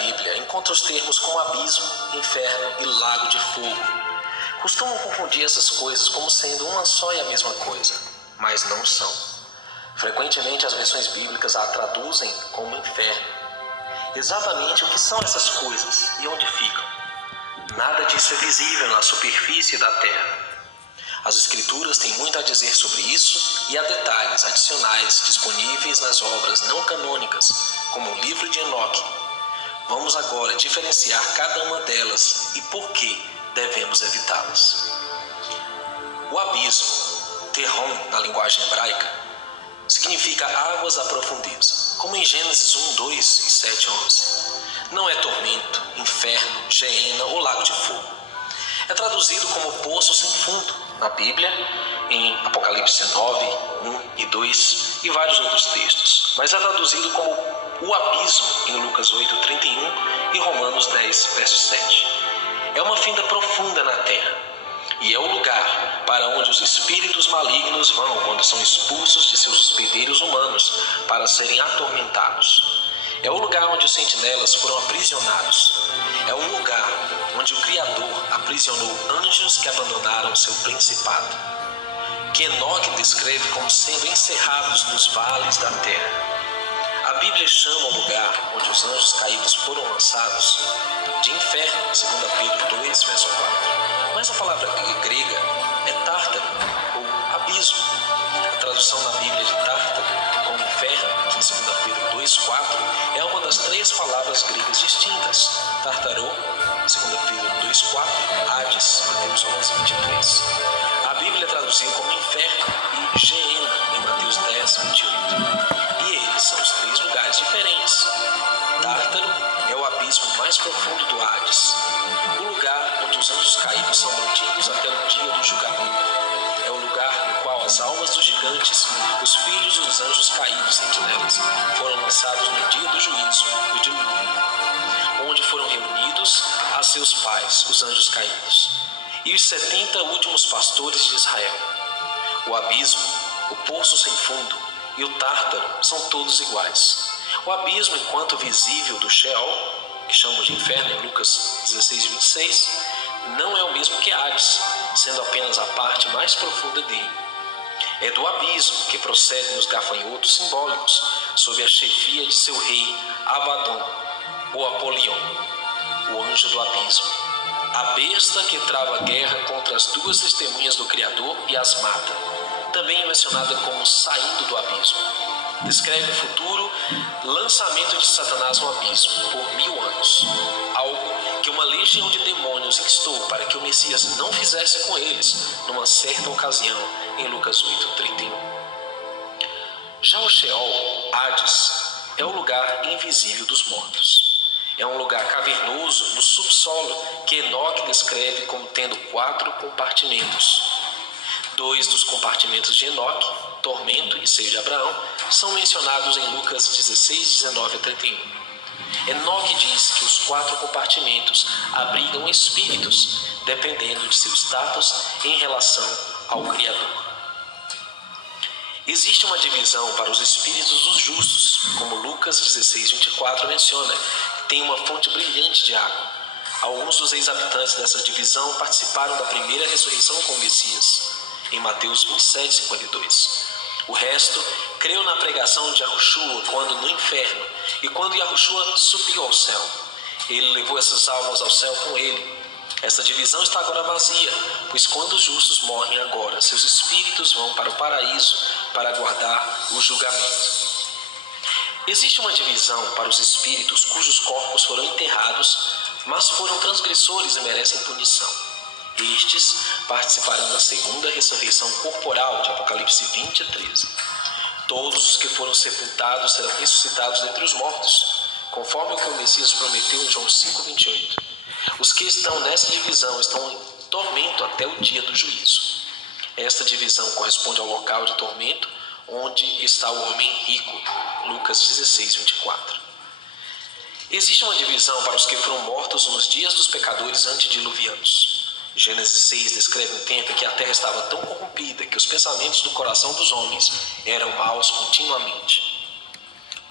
Bíblia encontra os termos como abismo, inferno e lago de fogo. Costumam confundir essas coisas como sendo uma só e a mesma coisa, mas não são. Frequentemente as versões bíblicas a traduzem como inferno. Exatamente o que são essas coisas e onde ficam? Nada disso é visível na superfície da terra. As Escrituras têm muito a dizer sobre isso e há detalhes adicionais disponíveis nas obras não canônicas, como o livro de Enoque. Vamos agora diferenciar cada uma delas e por que devemos evitá-las. O abismo, Tehom na linguagem hebraica, significa águas da profundeza, como em Gênesis 1, 2 e 7, 11. Não é tormento, inferno, geena ou lago de fogo. É traduzido como poço sem fundo na Bíblia, em Apocalipse 9, 1 e 2 e vários outros textos, mas é traduzido como o abismo em Lucas 8, 31 e Romanos 10, verso 7. É uma fenda profunda na terra e é o lugar para onde os espíritos malignos vão quando são expulsos de seus hospedeiros humanos para serem atormentados. É o lugar onde os sentinelas foram aprisionados. É um lugar onde o Criador aprisionou anjos que abandonaram seu principado, que Enoque descreve como sendo encerrados nos vales da terra. A Bíblia chama o lugar onde os anjos caídos foram lançados de inferno, segundo Pedro 2, verso 4. Mas a palavra grega é tártaro, ou abismo. A tradução na Bíblia de tártaro como inferno, que em 2 Pedro 2, 4, é uma das três palavras gregas distintas. Tartarô, 2 Pedro 2, 4, Hades, Mateus 11, 23. A Bíblia traduziu como inferno e geena em Mateus 10, 28. E eles são os três lugares diferentes. Tártaro é o abismo mais profundo do Hades, o lugar onde os anjos caídos são mantidos até o dia do julgamento. É o lugar no qual as almas dos gigantes, os filhos dos anjos caídos sentinelas, foram lançados no dia do juízo, o dilúvio, onde foram reunidos a seus pais, os anjos caídos, e os 70 últimos pastores de Israel. O abismo, o poço sem fundo e o tártaro são todos iguais. O abismo, enquanto visível do Sheol, que chamam de inferno em Lucas 16, 26, não é o mesmo que Hades, sendo apenas a parte mais profunda dele. É do abismo que procedem os gafanhotos simbólicos, sob a chefia de seu rei Abaddon, ou Apolion, o anjo do abismo, a besta que trava guerra contra as duas testemunhas do Criador e as mata, também mencionada como saindo do abismo. Descreve o futuro lançamento de Satanás no abismo por 1000 anos, algo que uma legião de demônios instou para que o Messias não fizesse com eles numa certa ocasião, em Lucas 8, 31. Já o Sheol, Hades, é o lugar invisível dos mortos. É um lugar cavernoso no subsolo que Enoque descreve como tendo 4 compartimentos. 2 dos compartimentos de Enoque, tormento e seio de Abraão, são mencionados em Lucas 16, 19 a 31. Enoque diz que os 4 compartimentos abrigam espíritos, dependendo de seu status em relação ao Criador. Existe uma divisão para os espíritos dos justos, como Lucas 16, 24 menciona, que tem uma fonte brilhante de água. Alguns dos ex-habitantes dessa divisão participaram da primeira ressurreição com o Messias, em Mateus 27, 52. O resto creu na pregação de Yahushua quando no inferno e quando Yahushua subiu ao céu. Ele levou essas almas ao céu com ele. Essa divisão está agora vazia, pois quando os justos morrem agora, seus espíritos vão para o paraíso para aguardar o julgamento. Existe uma divisão para os espíritos cujos corpos foram enterrados, mas foram transgressores e merecem punição. Estes participarão da segunda ressurreição corporal de Apocalipse 20 a 13. Todos os que foram sepultados serão ressuscitados dentre os mortos, conforme o que o Messias prometeu em João 5, 28. Os que estão nessa divisão estão em tormento até o dia do juízo. Esta divisão corresponde ao local de tormento onde está o homem rico, Lucas 16, 24. Existe uma divisão para os que foram mortos nos dias dos pecadores antediluvianos. Gênesis 6 descreve um tempo em que a terra estava tão corrompida que os pensamentos do coração dos homens eram maus continuamente.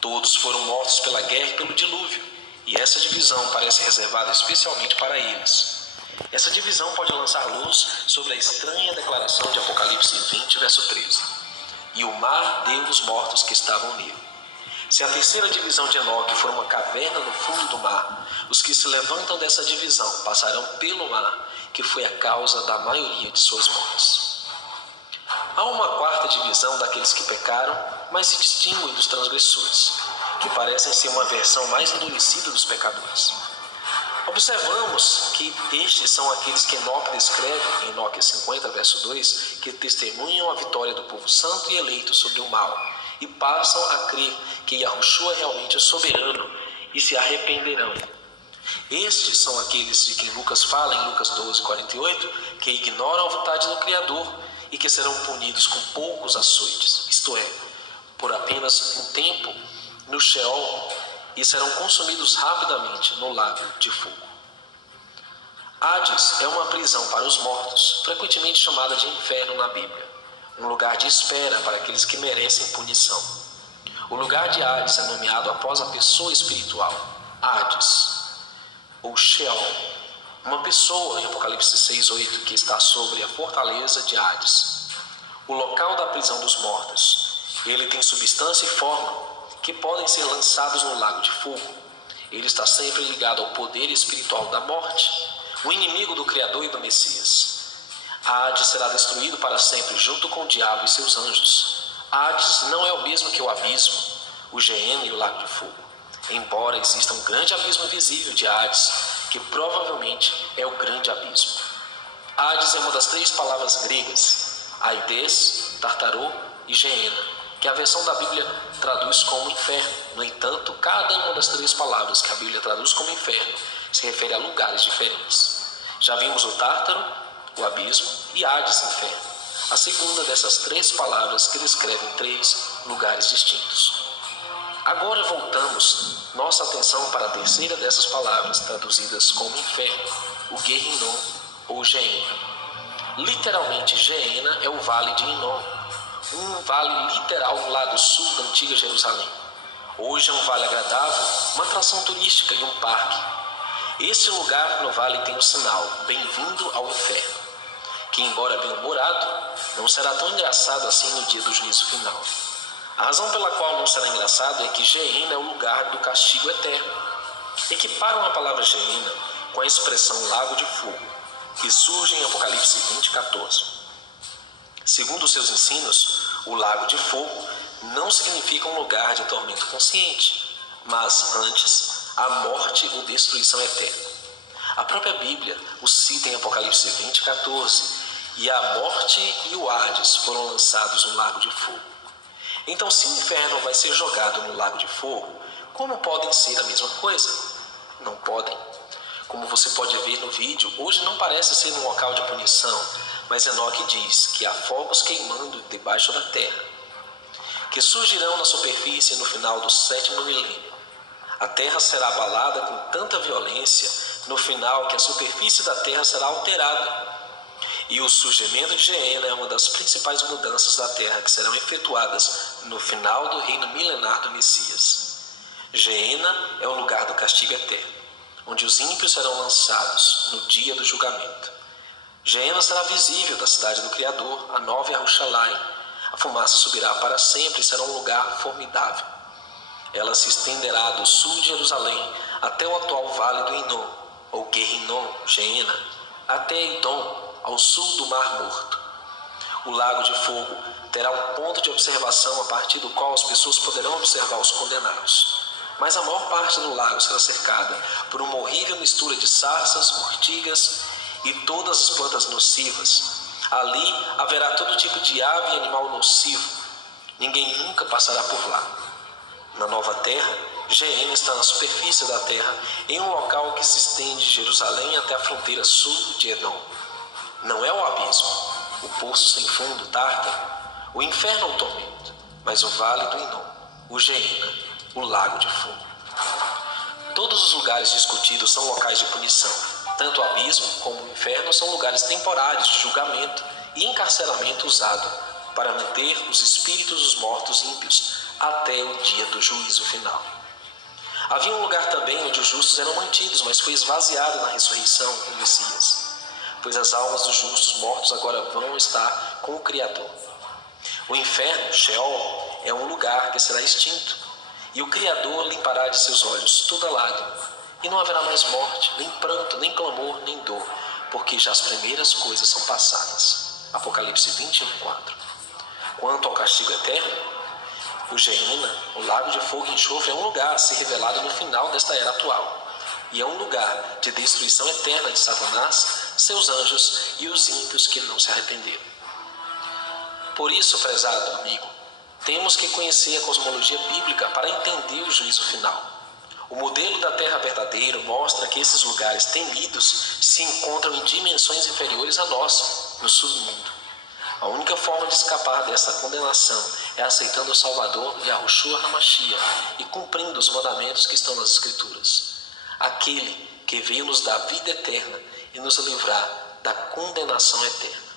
Todos foram mortos pela guerra e pelo dilúvio, e essa divisão parece reservada especialmente para eles. Essa divisão pode lançar luz sobre a estranha declaração de Apocalipse 20, verso 13. E o mar deu os mortos que estavam nele. Se a terceira divisão de Enoque for uma caverna no fundo do mar, os que se levantam dessa divisão passarão pelo mar, que foi a causa da maioria de suas mortes. Há uma quarta divisão daqueles que pecaram, mas se distinguem dos transgressores, que parecem ser uma versão mais endurecida dos pecadores. Observamos que estes são aqueles que Enoque descreve, em Enoque 50, verso 2, que testemunham a vitória do povo santo e eleito sobre o mal, e passam a crer que Yahushua realmente é soberano e se arrependerão. Estes são aqueles de quem Lucas fala em Lucas 12, 48, que ignoram a vontade do Criador e que serão punidos com poucos açoites, isto é, por apenas um tempo no Sheol, e serão consumidos rapidamente no lago de fogo. Hades é uma prisão para os mortos, frequentemente chamada de inferno na Bíblia, um lugar de espera para aqueles que merecem punição. O lugar de Hades é nomeado após a pessoa espiritual, Hades, ou Sheol, uma pessoa em Apocalipse 6:8 que está sobre a fortaleza de Hades, o local da prisão dos mortos. Ele tem substância e forma que podem ser lançados no lago de fogo. Ele está sempre ligado ao poder espiritual da morte, o inimigo do Criador e do Messias. Hades será destruído para sempre junto com o diabo e seus anjos. Hades não é o mesmo que o abismo, o Geena e o lago de fogo, embora exista um grande abismo visível de Hades, que provavelmente é o grande abismo. Hades é uma das três palavras gregas, Aides, Tartarô e Geena, que a versão da Bíblia traduz como inferno. No entanto, cada uma das três palavras que a Bíblia traduz como inferno se refere a lugares diferentes. Já vimos o Tártaro, o abismo, e Hades, inferno, a segunda dessas três palavras que descrevem três lugares distintos. Agora voltamos nossa atenção para a terceira dessas palavras traduzidas como inferno, o Gehinnom ou Geena. Literalmente, Geena é o vale de Hinnom, um vale literal no lado sul da antiga Jerusalém. Hoje é um vale agradável, uma atração turística e um parque. Este lugar no vale tem o sinal, bem-vindo ao inferno, que embora bem-humorado, não será tão engraçado assim no dia do juízo final. A razão pela qual não será engraçado é que Geena é o lugar do castigo eterno. Equiparam a palavra Geena com a expressão lago de fogo, que surge em Apocalipse 20, 14. Segundo seus ensinos, o lago de fogo não significa um lugar de tormento consciente, mas antes a morte ou destruição eterna. A própria Bíblia o cita em Apocalipse 20, 14, e a morte e o Hades foram lançados no lago de fogo. Então, se o inferno vai ser jogado no lago de fogo, como podem ser a mesma coisa? Não podem. Como você pode ver no vídeo, hoje não parece ser um local de punição, mas Enoque diz que há fogos queimando debaixo da terra, que surgirão na superfície no final do 7º milênio. A terra será abalada com tanta violência no final que a superfície da terra será alterada. E o surgimento de Geena é uma das principais mudanças da terra que serão efetuadas no final do reino milenar do Messias. Geena é o lugar do castigo eterno, onde os ímpios serão lançados no dia do julgamento. Geena será visível da cidade do Criador, a nova Yerushalayim. A fumaça subirá para sempre e será um lugar formidável. Ela se estenderá do sul de Jerusalém até o atual vale do Hinnom, ou Gehinnom, Geena, até Edom, ao sul do Mar Morto. O lago de fogo terá um ponto de observação a partir do qual as pessoas poderão observar os condenados. Mas a maior parte do lago será cercada por uma horrível mistura de sarças, urtigas e todas as plantas nocivas. Ali haverá todo tipo de ave e animal nocivo. Ninguém nunca passará por lá. Na nova terra, Geena está na superfície da terra, em um local que se estende de Jerusalém até a fronteira sul de Edom. Não é o abismo, o poço sem fundo, Tártaro, o inferno ou tormento, mas o vale do Hinnom, o Geena, o lago de fogo. Todos os lugares discutidos são locais de punição. Tanto o abismo como o inferno são lugares temporários de julgamento e encarceramento usado para manter os espíritos dos mortos ímpios até o dia do juízo final. Havia um lugar também onde os justos eram mantidos, mas foi esvaziado na ressurreição do Messias, pois as almas dos justos mortos agora vão estar com o Criador. O inferno, Sheol, é um lugar que será extinto, e o Criador limpará de seus olhos toda lágrima, e não haverá mais morte, nem pranto, nem clamor, nem dor, porque já as primeiras coisas são passadas. Apocalipse 21:4. Quanto ao castigo eterno, o Gehenna, o lago de fogo e enxofre, é um lugar a ser revelado no final desta era atual, e é um lugar de destruição eterna de Satanás, seus anjos e os ímpios que não se arrependeram. Por isso, prezado amigo, temos que conhecer a cosmologia bíblica para entender o juízo final. O modelo da Terra verdadeiro mostra que esses lugares temidos se encontram em dimensões inferiores à nossa, no submundo. A única forma de escapar dessa condenação é aceitando o Salvador, Yahushua HaMashiach, e cumprindo os mandamentos que estão nas Escrituras. Aquele que veio nos dar vida eterna e nos livrar da condenação eterna.